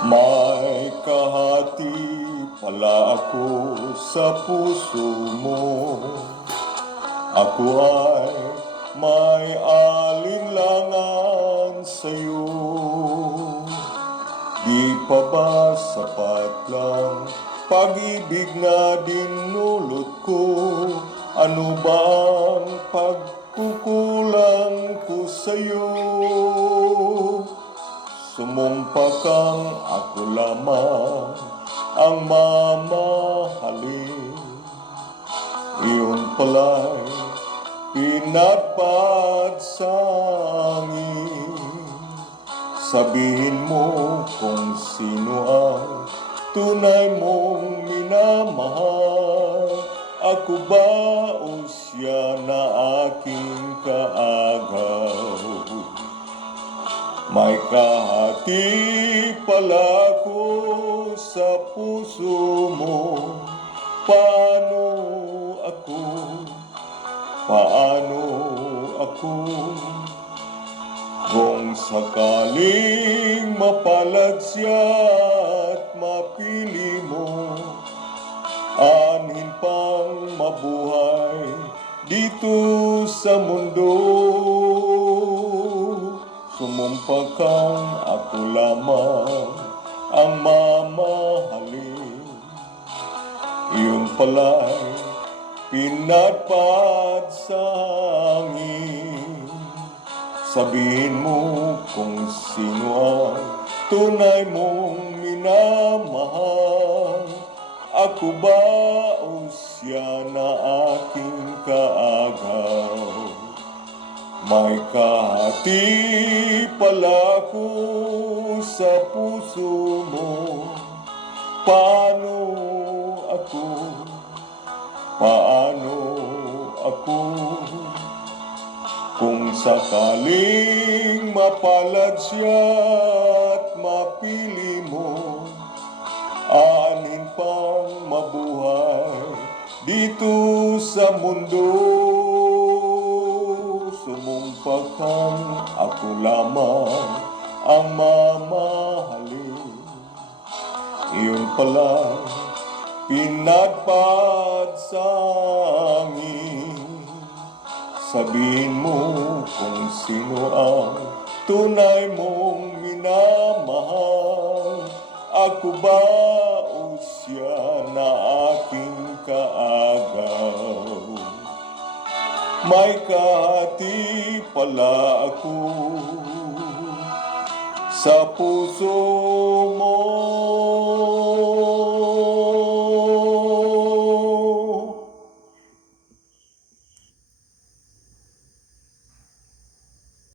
May kahati pala ako sa puso mo. Ako ay may alinlangan sa'yo. Di pa ba sapat lang pag-ibig na dinulot ko? Ano ba ang pagkukulang ko sa'yo? Sumumpa kang ako lamang ang mamahalin. Iyon pala'y pinatpad sa angin. Sabihin mo kung sino ang tunay mong minamahal. Ako ba o siya na aking kaagaw? May kahati pala ko sa puso mo. Paano ako? Paano ako? Kung sakaling mapalad siya at mapili mo, anhin pang mabuhay dito sa mundo. Sumumpa kang ako lamang ang mamahalin. Iyon pala'y pinatpad sa hangin. Sabihin mo kung sino ang tunay mong minamahal. Ako ba o siya na aking kaagaw? May kahati pala ko sa puso mo. Paano ako? Paano ako? Kung sakaling mapalad siya at mapili mo, aanin pang mabuhay dito sa mundo. Sumumpa kang ako lamang ang mamahalin. Iyon pala pinatpad sa angin. Sabihin mo kung sino ang tunay mong minamahal. Ako ba o siya na aking kaagaw? May kahati pala ako sa puso mo.